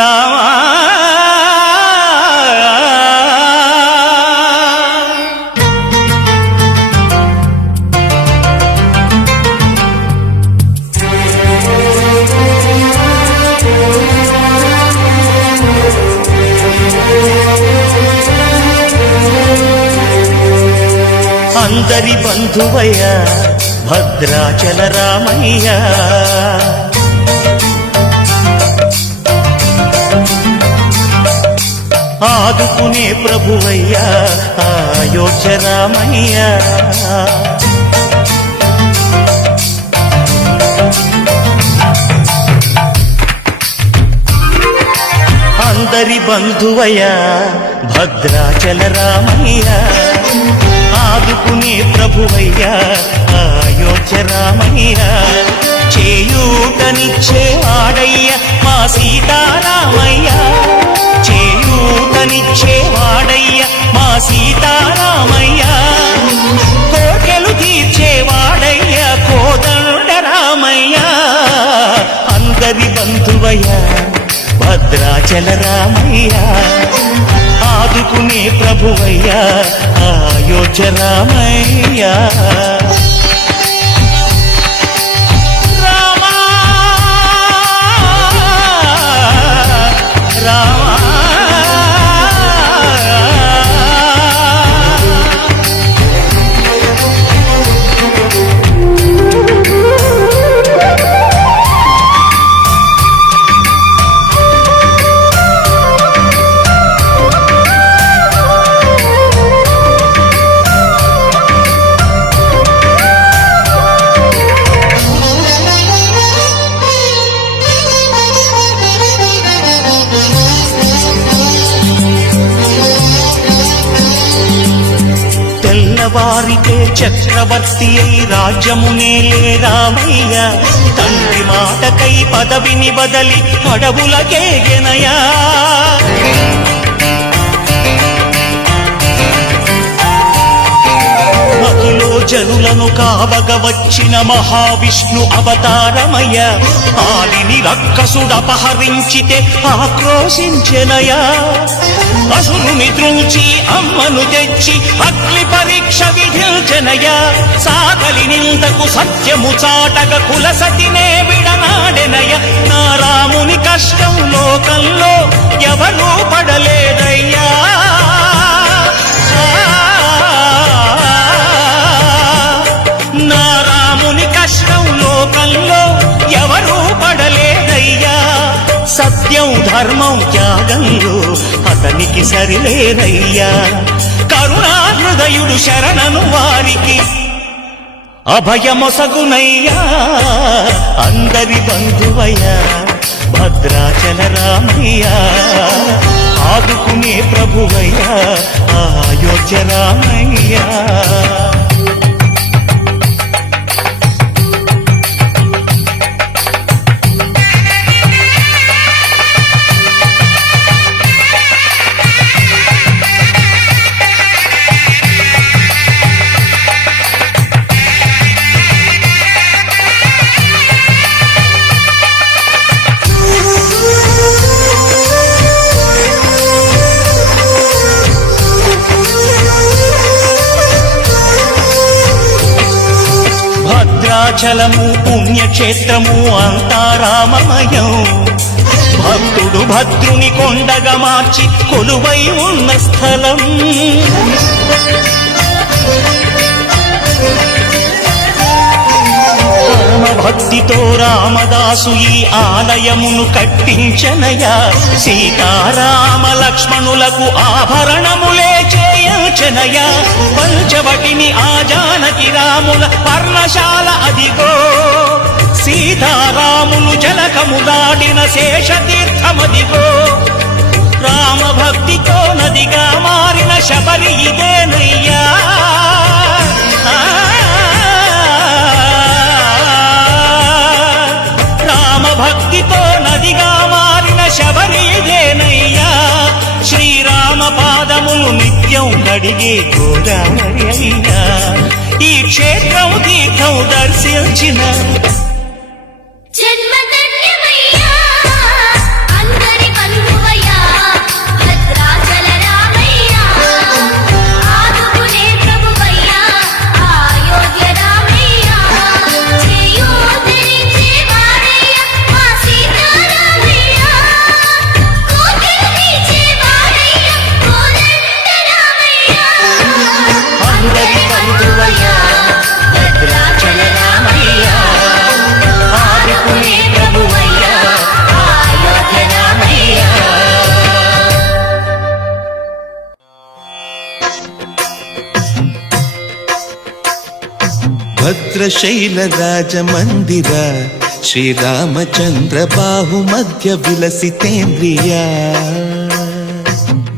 రామా అందరి బంధువయ్య భద్రాచల రామయ్య ఆదుకునే ప్రభువయ్య అయోధ్య రామయ్య అందరి బంధువయ్య భద్రాచల రామయ్య ఆదుకునే ప్రభువయ్య అయోధ్య రామయ్య చేయూతనిచ్చే వాడయ్య మా సీతారామయ్య చేయూతనిచ్చే వాడయ్య మా సీతారామయ్య కోటెలు తీర్చే వాడయ్య కోదండ రామయ్య అందరి బంధువయ్య భద్రాచల రామయ్య ఆదుకునే ప్రభువయ్య అయోధ్య రామయ్య రామా రామా వారికే చక్రవర్తి అయి రాజ్యమునేలే రామయ్య తండ్రి మాటకై పదవిని బదలి అడవులకేగెనయా మహిలో జనులను కావగ వచ్చిన మహావిష్ణు అవతారమయ్య ఆలిని రక్కసుడపహరించితే ఆక్రోశించెనయా అసురుని త్రుంచి అమ్మను తెచ్చి అగ్ని పరీక్ష విధించెనయా సాగలి నిందకు సత్యము చాటగ కులసతినే విడనాడెనయ నా రాముని కష్టం లోకంలో ఎవరూ పడలేదయ్యా నా రాముని కష్టం లోకంలో ఎవరూ పడలేదయ్యా సత్యం ధర్మం త్యాగంలో అతనికి సరిలేరయ్యా కరుణా హృదయుడు శరణను వారికి అభయమొసగునయ్యా అందరి బంధువయ్య భద్రాచల రామయ్య ఆదుకునే ప్రభువయ్య అయోధ్య రామయ్య భద్రాచలము పుణ్యక్షేత్రము అంతా రామమయం భక్తుడు భద్రుని కొండగా మార్చి కొలువై ఉన్న స్థలం భక్తితో రామదాసు ఈ ఆలయమును కట్టించనయా సీతారామ లక్ష్మణులకు ఆభరణములే చేయచనయా పంచవటిని ఆ జానకి రాముల పర్ణశాల అదిగో సీతారాములు జలకములాడిన శేషతీర్థమదిగో రామ భక్తితో నదిగా మారిన శబరి ఇదేనయ్యా భక్తితో నదిగా మారిన శబరి ఇదేనయ్యా శ్రీరామ పాదములు నిత్యం కడిగే గోదావరి అయ్యా ఈ క్షేత్రం తీర్థం దర్శించిన జన్మ ధన్యమయ్యా అందరి ಭದ್ರಶೈಲ ರಾಜ ಮಂದಿರ ಶ್ರೀರಾಮಚಂದ್ರ ಬಾಹು ಮಧ್ಯ ವಿಲಸಿತೇಂದ್ರಿಯ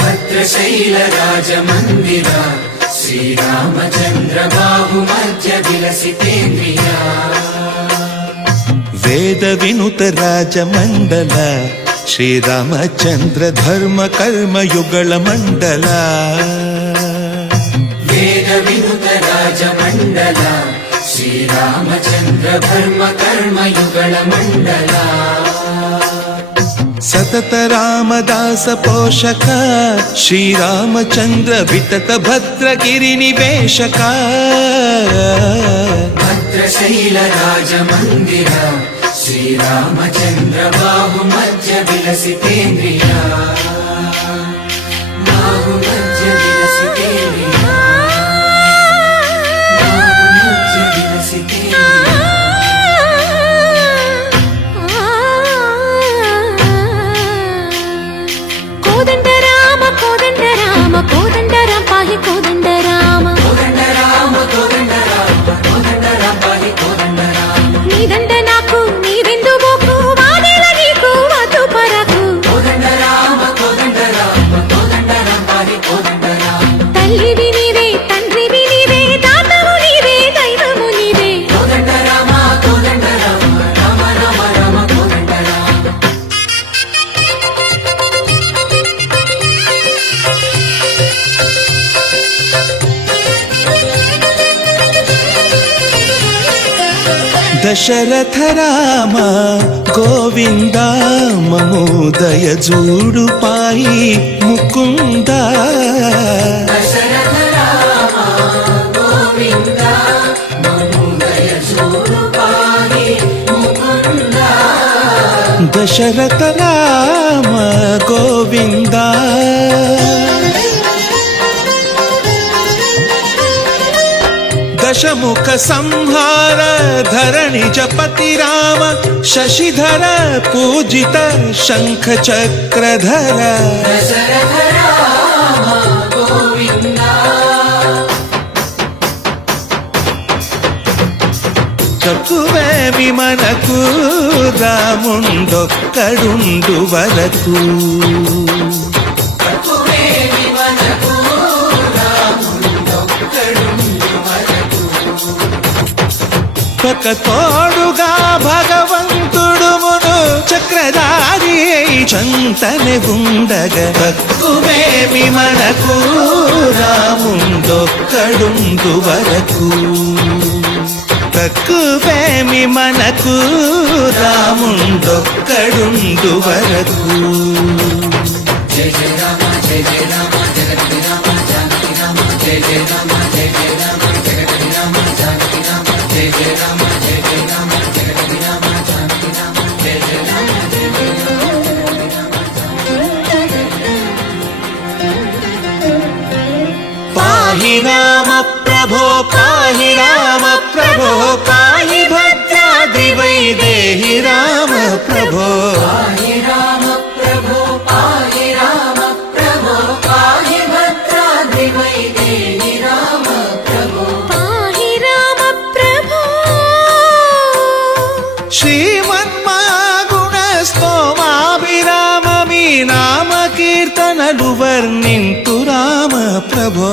ಭದ್ರಶೈಲ ರಾಜ ಮಂದಿರ ಶ್ರೀರಾಮಚಂದ್ರ ಬಾಹು ಮಧ್ಯ ವಿಲಸಿತೇಂದ್ರಿಯ ವೇದ ವಿನುತ ರಾಜ ಮಂಡಲ ಶ್ರೀರಾಮಚಂದ್ರ ಧರ್ಮ ಕರ್ಮ ಯುಗಳ ಮಂಡಲ ವೇದ ವಿನುತ ರಾಜ ಮಂಡಲ ಶ್ರೀರಾಮಚಂದ್ರ ಧರ್ಮ ಕರ್ಮ ಯುಗಳ ಮಂಡಲ ಸತತ ರಾಮದಾಸ ಪೋಷಕ ಶ್ರೀರಾಮಚಂದ್ರ ವಿತತ ಭದ್ರಗಿರಿ ನಿವೇಶಕ ಭದ್ರಶೈಲ ರಾಜ ಮಂದಿರ ಶ್ರೀರಾಮಚಂದ್ರ ಬಾಹು ಮಧ್ಯ ವಿಲಸಿತೇಂದ್ರಿಯ ಬಾಹು ಮಧ್ಯ ವಿಲಸಿತೇಂದ್ರಿಯ ಬಾಹು ಮಧ್ಯ ವಿಲಸಿತೇಂದ್ರಿಯ కోదండ రామ కోదండ రామ కోదండ రామ పాహి కోదండ రామ కోదండ రామ కోదండ రామ కోదండ రామ పాహి కోదండ రామ నీదండ నాకు నీవెందు బోకు వాదేల నీకు వద్దు పరకు కోదండ రామ కోదండ రామ కోదండ రామ పాహి కోదండ రామ తల్లివి నీవే తండ్రివి నీవే దాతవు నీవే దైవము నీవే కోదండ రామ కోదండ రామ రామ రామ రామ కోదండ రామ దశరథ రామ గోవింద మమోదయ జూడు పాయి ముకుంద దశరథ రామ గోవింద మమోదయ జూడు పాహి ముకుంద దశరథ రామ గోవింద దశముఖ సంహార ధరణి జపతి రామ శశిధర పూజిత శంఖ చక్రధర దశరథ రామ గోవింద తక్కువేమి మనకు రాముండొక్కడుండు వరకు తక్కువేమి మనకు రాముడొక్కడుండు వరకు ఒక తోడుగా భగవంతుడు మును చక్రధారి చంతనే ఉండగ తక్కువేమి మనకు రాముండొక్కడుండు వరకు తక్కువేమి మనకు రాముండొక్కడుండు వరకు జయ జయ రామ జయ జయ రామ జగతి రామ జానకి రామ జయ జయ రామ జయ జయ రామ జగతి రామ జానకి రామ జయ జయ రామ జయ జయ రామ జగతి రామ జానకి రామ జయ జయ రామ జయ జయ పాహి రామ ప్రభో పాహి రామ ప్రభో పాహి భద్రాద్రి వైదేహి రామ ప్రభో పాహి రామ ప్రభో పాహి రామ ప్రభో పాహి భద్రాద్రి వైదేహి రామ ప్రభో పాహి రామ ప్రభో శ్రీమన్మాగుణ స్తోమాభిరామ మీ నామ కీర్తనలు వర్ణింతు రామ ప్రభో